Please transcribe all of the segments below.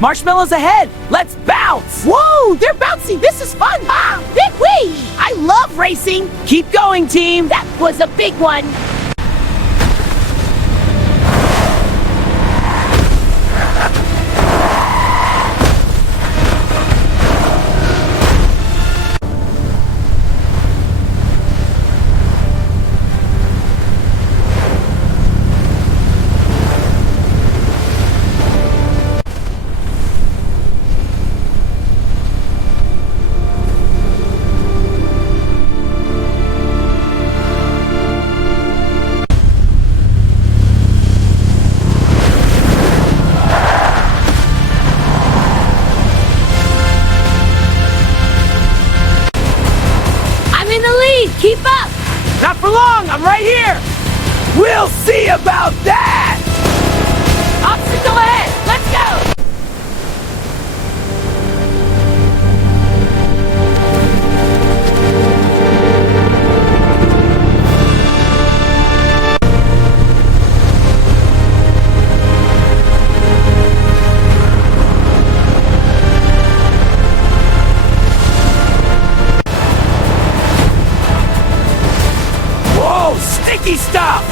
Marshmallows ahead! Let's bounce! Whoa, they're bouncy! This is fun! Ah, big whee! I love racing! Keep going, team! That was a big one! Keep up! Not for long! I'm right here! We'll see about that! Obstacle ahead! Let's go! Sticky stuff!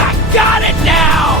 I got it now!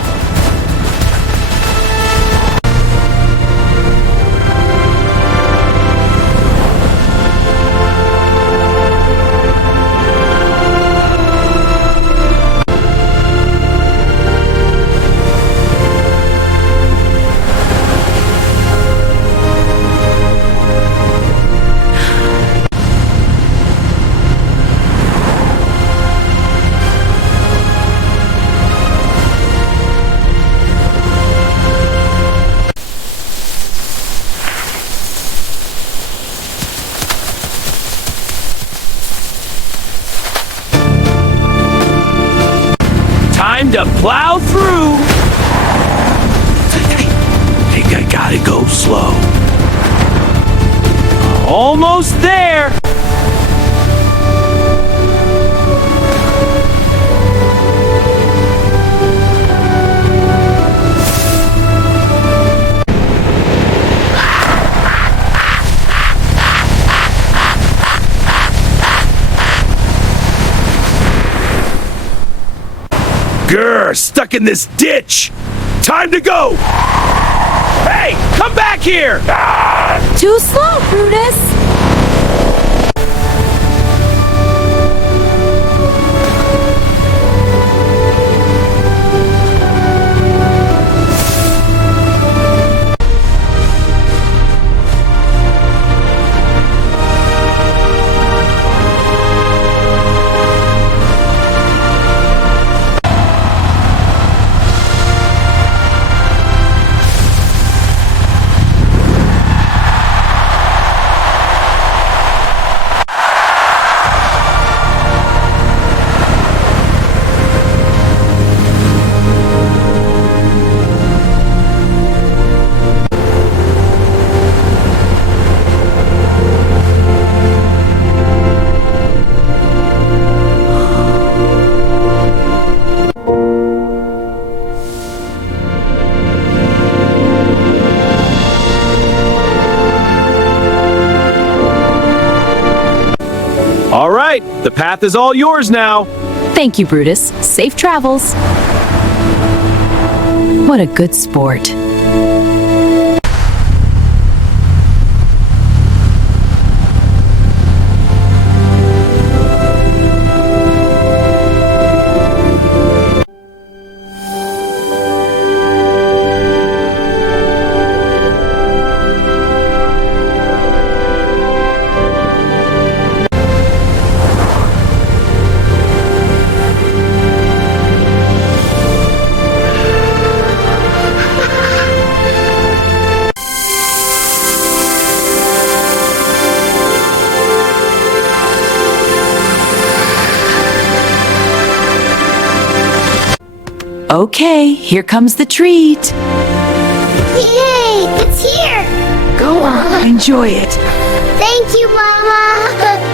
Time to plow through! Think I gotta go slow. Almost there! Grr, stuck in this ditch! Time to go! Hey, come back here! Too slow, Brutus. All right, the path is all yours now. Thank you, Brutus. Safe travels. What a good sport. Okay, here comes the treat. Yay, it's here! Go on, enjoy it. Thank you, Mama!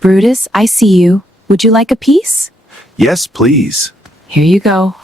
Brutus, I see you. Would you like a piece? Yes, please. Here you go.